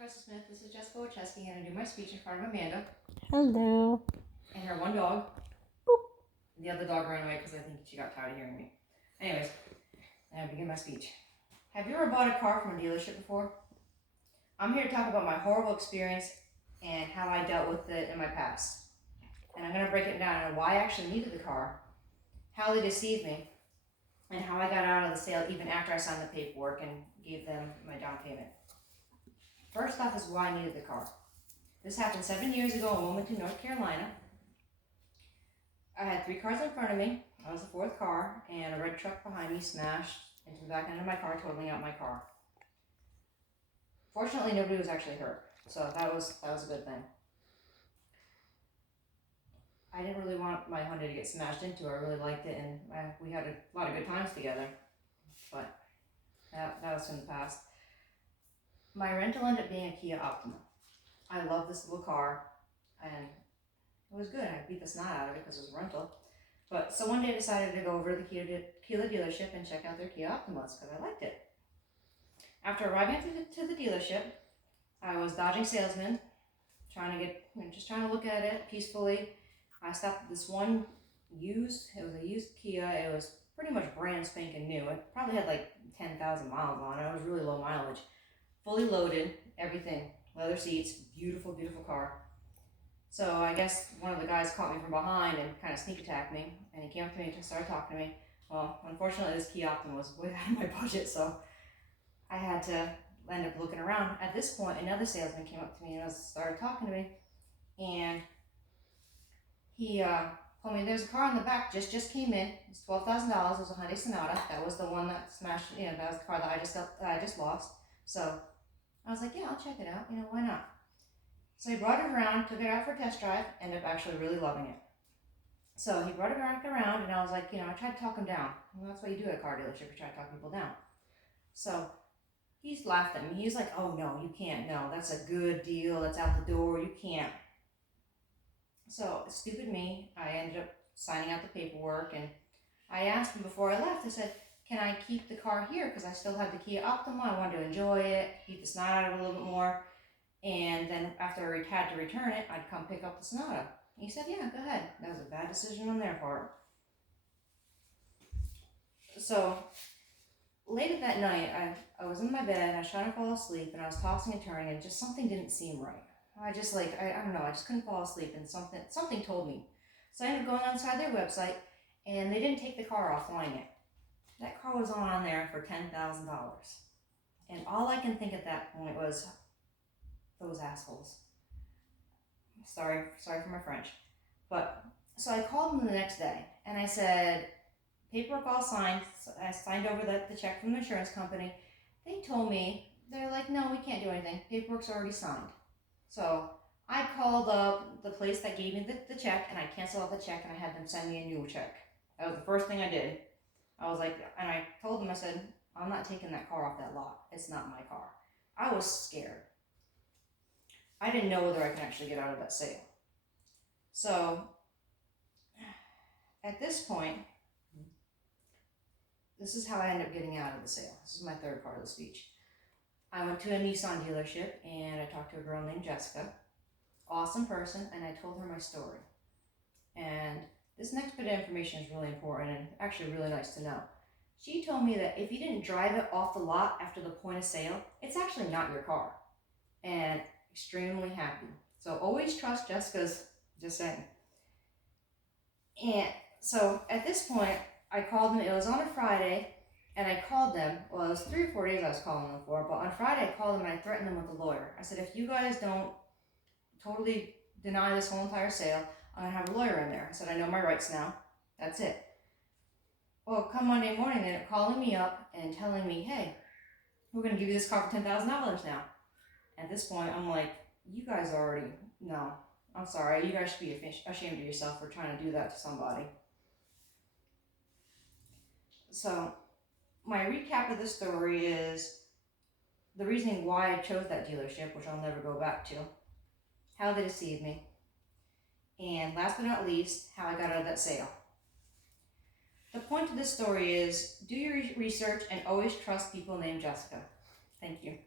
Professor Smith. This is Jessica Wachowski, and I do my speech in front of Amanda Hello. and her one dog. Boop. The other dog ran away because I think she got tired of hearing me. Anyways, I begin my speech. Have you ever bought a car from a dealership before? I'm here to talk about my horrible experience and how I dealt with it in my past. And I'm going to break it down on why I actually needed the car, how they deceived me, and how I got out of the sale even after I signed the paperwork and gave them my down payment. First off is why I needed the car. This happened 7 years ago in Wilmington, North Carolina. I had 3 cars in front of me. I was the 4th car, and a red truck behind me smashed into the back end of my car, totaling out my car. Fortunately, nobody was actually hurt, so that was a good thing. I didn't really want my Hyundai to get smashed into. I really liked it, and we had a lot of good times together, but that was in the past. My rental ended up being a Kia Optima. I love this little car, and it was good. I beat the snot out of it because it was a rental. But so one day I decided to go over to the Kia dealership and check out their Kia Optimas because I liked it. After arriving to the dealership, I was dodging salesmen, trying to look at it peacefully. I stopped at this one it was a used Kia. It was pretty much brand spanking new. It probably had like 10,000 miles on it. It was really low mileage. Fully loaded, everything. Leather seats, beautiful, beautiful car. So I guess one of the guys caught me from behind and kind of sneak attacked me, and he came up to me and started talking to me. Well, unfortunately, this Kia Optima was way out of my budget, so I had to end up looking around. At this point, another salesman came up to me and started talking to me, and he told me there's a car in the back just came in. It's $12,000. It was a Hyundai Sonata. That was the one that smashed. That was the car that I just lost. So I was like, yeah, I'll check it out. Why not? So he brought it around, took it out for a test drive, ended up actually really loving it. So he brought it back around, and I was like, I tried to talk him down. Well, that's what you do at a car dealership, you try to talk people down. So he's laughed at me. He's like, oh, no, you can't. No, that's a good deal. That's out the door. You can't. So, stupid me, I ended up signing out the paperwork, and I asked him before I left, I said, can I keep the car here? Because I still have the Kia Optima. I wanted to enjoy it, beat the snot out of it a little bit more. And then after I had to return it, I'd come pick up the Sonata. And he said, yeah, go ahead. That was a bad decision on their part. So late at that night, I was in my bed, I was trying to fall asleep, and I was tossing and turning, and just something didn't seem right. I don't know, I just couldn't fall asleep, and something told me. So I ended up going inside their website, and they didn't take the car offline yet. That car was on there for $10,000. And all I can think at that point was, those assholes. Sorry for my French. But, so I called them the next day, and I said, paperwork all signed. So I signed over the check from the insurance company. They told me, they're like, no, we can't do anything. Paperwork's already signed. So I called up the place that gave me the check, and I canceled out the check, and I had them send me a new check. That was the first thing I did. I was like, and I told them, I said, I'm not taking that car off that lot. It's not my car. I was scared. I didn't know whether I could actually get out of that sale. So at this point, this is how I ended up getting out of the sale. This is my third part of the speech. I went to a Nissan dealership, and I talked to a girl named Jessica. Awesome person, and I told her my story. And this next bit of information is really important and actually really nice to know. She told me that if you didn't drive it off the lot after the point of sale, it's actually not your car. And extremely happy. So always trust Jessica's, just saying. And so at this point, I called them. It was on a Friday, and I called them. Well, it was 3 or 4 days I was calling them for, but on Friday I called them and I threatened them with a lawyer. I said, if you guys don't totally deny this whole entire sale, I'm going to have a lawyer in there. I said, I know my rights now. That's it. Well, come Monday morning, they ended up calling me up and telling me, hey, we're going to give you this car for $10,000 now. At this point, I'm like, you guys no, I'm sorry. You guys should be ashamed of yourself for trying to do that to somebody. So my recap of the story is the reasoning why I chose that dealership, which I'll never go back to, how they deceived me, and last but not least, how I got out of that sale. The point of this story is do your research and always trust people named Jessica. Thank you.